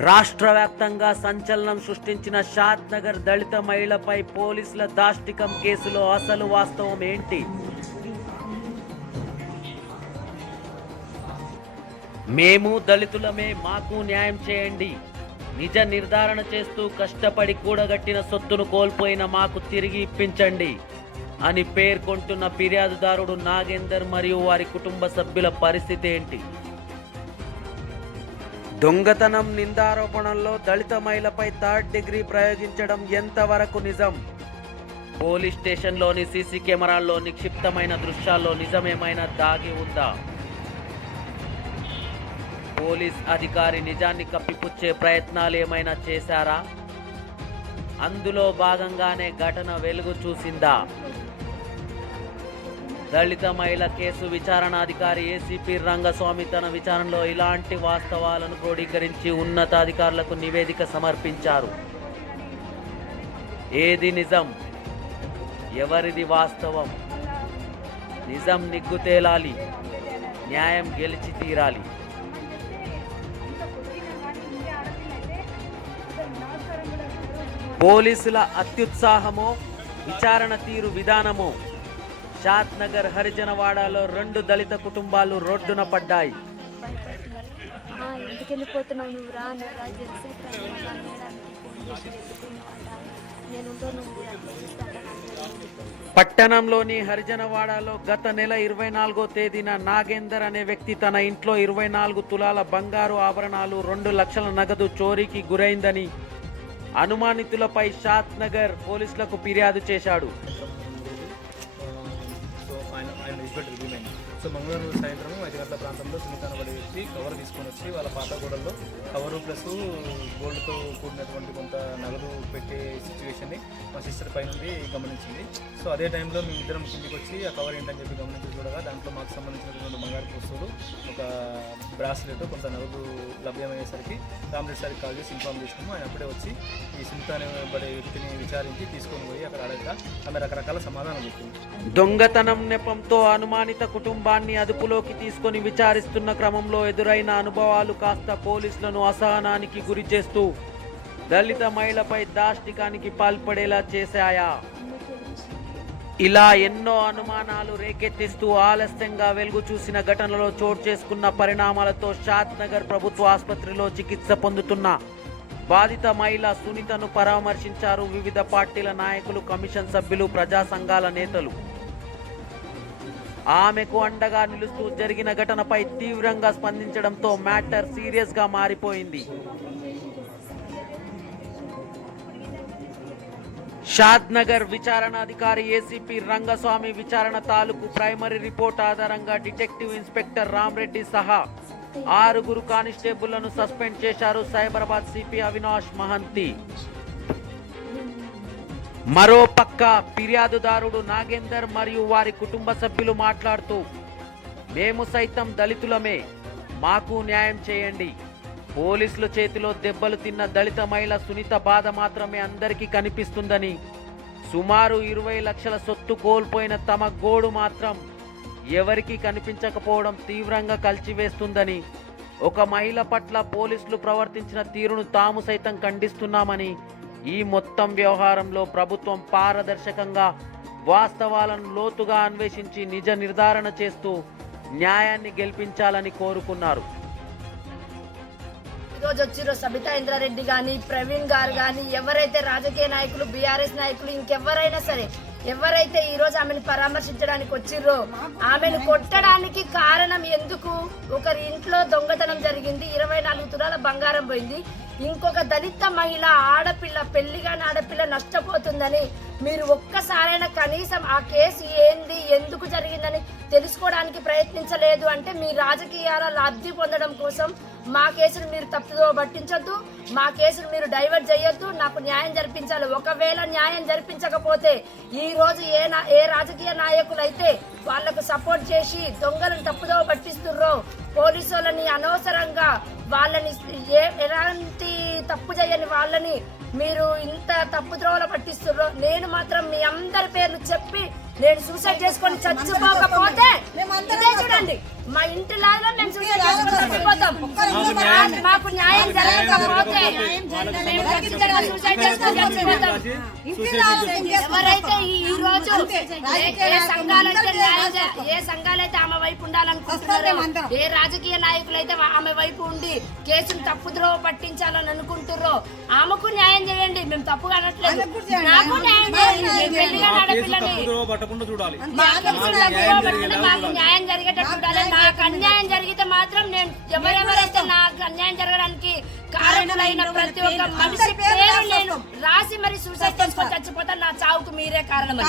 రాష్ట్ర వ్యాప్తంగా సంచలనం సృష్టించిన షాద్ నగర్ దళిత మహిళపై పోలీసుల దాష్టికం కేసులో అసలు వాస్తవం ఏంటి? మేము దళితులమే మాకు న్యాయం చేయండి. నిజ నిర్ధారణ చేస్తూ కష్టపడి కూడగట్టిన సొత్తును కోల్పోయిన మాకు తిరిగి ఇప్పించండి అని పేర్కొంటున్న ఫిర్యాదుదారుడు నాగేందర్ మరియు వారి కుటుంబ సభ్యుల పరిస్థితి ఏంటి? దొంగతనం నిందారోపణల్లో దళిత మహిళపై థర్డ్ డిగ్రీ ప్రయోగించడం ఎంతవరకు నిజం? పోలీస్ స్టేషన్లోని సీసీ కెమెరాల్లో నిక్షిప్తమైన దృశ్యాల్లో నిజమేమైనా దాగి ఉందా? పోలీస్ అధికారి నిజాన్ని కప్పిపుచ్చే ప్రయత్నాలు ఏమైనా చేశారా? అందులో భాగంగానే ఘటన వెలుగు చూసిందా? దళిత మహిళ కేసు విచారణాధికారి ఏసీపీ రంగస్వామి తన విచారణలో ఇలాంటి వాస్తవాలను క్రోడీకరించి ఉన్నతాధికారులకు నివేదిక సమర్పించారు. ఏది నిజం? ఎవరిది వాస్తవం? నిజం నిగ్గు తేలాలి. న్యాయం గెలిచి తీరాలి. పోలీసుల అత్యుత్సాహమో విచారణ తీరు విధానమో షాద్ నగర్ హరిజనవాడలో రెండు దళిత కుటుంబాలు రోడ్డున పడ్డాయి. పట్టణంలోని హరిజనవాడలో గత నెల ఇరవై నాలుగో తేదీన నాగేందర్ అనే వ్యక్తి తన ఇంట్లో ఇరవై నాలుగు తులాల బంగారు ఆభరణాలు రెండు లక్షల నగదు చోరీకి గురైందని అనుమానితులపై షాద్ నగర్ పోలీసులకు ఫిర్యాదు చేశాడు. సో ఆయన ఆయన విడిచిపెట్టి రిలీవ్ అయింది సో మంగళవారం సాయంత్రం ఐదు గంటల ప్రాంతంలో సునీతాన పడే వ్యక్తి కవర్ తీసుకొని వచ్చి వాళ్ళ పాత గోడల్లో కవరు ప్లస్ గోల్డ్తో కూడినటువంటి కొంత నగదు పెట్టే సిచ్యువేషన్ని మా సిస్టర్ పై నుండి గమనించింది. సో అదే టైంలో మేము ఇద్దరం కిందికి వచ్చి ఆ కవర్ ఏంటని చెప్పి గమనించి చూడగా దాంట్లో మాకు సంబంధించినటువంటి బంగారు వస్తువులు ఒక బ్రాస్లెట్ కొంత నగదు లభ్యమయ్యేసరికి రామరెడ్డి సార్కి కాల్ చేసి ఇన్ఫామ్ చేసినాము. ఆయన అప్పుడే వచ్చి ఈ సునీత పడే వ్యక్తిని విచారించి తీసుకొని పోయి అక్కడ అడగ ఆమె రకరకాల సమాధానం చెప్పింది. దొంగతనం నెపంతో అనుమానిత కుటుంబాన్ని అదుపులోకి తీసుకొని విచారిస్తున్న క్రమంలో ఎదురైన అనుభవాలు కాస్త పోలీసులను అసహనానికి గురి చేస్తూ దళిత మహిళపై దాష్టికానికి పాల్పడేలా చేశాయా? ఇలా ఎన్నో అనుమానాలు రేకెత్తిస్తూ ఆలస్యంగా వెలుగు చూసిన ఘటనలో చోటు చేసుకున్న పరిణామాలతో షాద్ నగర్ ప్రభుత్వ ఆసుపత్రిలో చికిత్స పొందుతున్న బాధిత మహిళ సునీతను పరామర్శించారు వివిధ పార్టీల నాయకులు కమిషన్ సభ్యులు ప్రజా సంఘాల నేతలు. ఆమెకు అండగా నిలుస్తూ జరిగిన ఘటనపై తీవ్రంగా స్పందించడంతో మ్యాటర్ సీరియస్గా మారిపోయింది షాద్నగర్ విచారణాధికారి ఏసీపీ రంగస్వామి విచారణ తాలూకు ప్రైమరీ రిపోర్ట్ ఆధారంగా డిటెక్టివ్ ఇన్స్పెక్టర్ రామ్రెడ్డి సహా ఆరుగురు కానిస్టేబుళ్ళను సస్పెండ్ చేశారు సైబరాబాద్ సిపి అవినాష్ మహంతి. మరోపక్క ఫిర్యాదుదారుడు నాగేందర్ మరియు వారి కుటుంబ సభ్యులు మాట్లాడుతూ మేము సైతం దళితులమే. మాకు న్యాయం చేయండి. పోలీసుల చేతిలో దెబ్బలు తిన్న దళిత మహిళ సునీత బాధ మాత్రమే అందరికీ కనిపిస్తుందని సుమారు ఇరవై లక్షల సొత్తు కోల్పోయిన తమ గోడు మాత్రం ఎవరికీ కనిపించకపోవడం తీవ్రంగా కలిచివేస్తుందని ఒక మహిళ పట్ల పోలీసులు ప్రవర్తించిన తీరును తాము సైతం ఖండిస్తున్నామని ఈ మొత్తం వ్యవహారంలో ప్రభుత్వం పారదర్శకంగా వాస్తవాలను లోతుగా అన్వేషించి నిజ నిర్ధారణ చేస్తూ న్యాయాన్ని గెలిపించాలని కోరుకున్నారు. ఈరోజు వచ్చిర్రో సబితా ఇంద్రారెడ్డి కానీ ప్రవీణ్ గారు కానీ ఎవరైతే రాజకీయ నాయకులు బీఆర్ఎస్ నాయకులు ఇంకెవరైనా సరే ఎవరైతే ఈ రోజు ఆమెను పరామర్శించడానికి వచ్చిర్రో ఆమెను కొట్టడానికి కారణం ఎందుకు? ఒకరి ఇంట్లో దొంగతనం జరిగింది ఇరవై నాలుగు తులాల బంగారం పోయింది. ఇంకొక దళిత మహిళ ఆడపిల్ల పెళ్ళిగాని ఆడపిల్ల నష్టపోతుందని మీరు ఒక్కసారైనా కనీసం ఆ కేసు ఏంది ఎందుకు జరిగిందని తెలుసుకోవడానికి ప్రయత్నించలేదు అంటే మీ రాజకీయాల లబ్ధి పొందడం కోసం మా కేసును మీరు తప్పుదో పట్టించొద్దు మా కేసును మీరు డైవర్ట్ చేయొద్దు నాకు న్యాయం జరిపించాలి. ఒకవేళ న్యాయం జరిపించకపోతే ఈ రోజు ఏ నా ఏ రాజకీయ నాయకులైతే వాళ్ళకు సపోర్ట్ చేసి దొంగలను తప్పుదో పట్టిస్తుర్రో పోలీసు వాళ్ళని అనవసరంగా వాళ్ళని ఏ ఇలాంటి తప్పు చేయని వాళ్ళని మీరు ఇంత తప్పు ద్రోవలు పట్టిస్తుర్రో నేను మాత్రం మీ అందరి పేర్లు చెప్పి నేను సూసైడ్ చేసుకొని చచ్చిపోకపోతే ఇదే చూడండి. మా ఇంటి లాగా మేము సూసైడ్ చేసుకుని చచ్చిపోతాం. మాకు న్యాయం జరగకపోతే మేము ఖచ్చితంగా సూసైడ్ చేసుకుని చచ్చిపోతాం ఎవరైతే ఈ ఈ రోజు ఏ- సంఘాలైతే ఏ ఆమె వైపు ఉండాలనుకుంటున్నారో ఏ రాజకీయ నాయకులైతే ఆమె వైపు ఉండి కేసును తప్పుద్రోవ పట్టించాలని అనుకుంటుర్రో ఆమెకు న్యాయం చేయండి మేము తప్పుగా అనట్లేదు నాకు న్యాయం చేయండి నేను పెళ్ళిగా ఆడపిల్లని పట్టకుండా చూడాలి. మాకు న్యాయం జరిగేటట్టు ఉండాలి. నాకు అన్యాయం జరిగితే మాత్రం నేను ఎవరెవరైతే నాకు అన్యాయం జరగడానికి కారణులైన ప్రతి ఒక్క మనిషి పేరు నేను రాసి మరి సూసైడ్ చేసుకొని చచ్చిపోతాను నా చావుకు మీరే కారణం.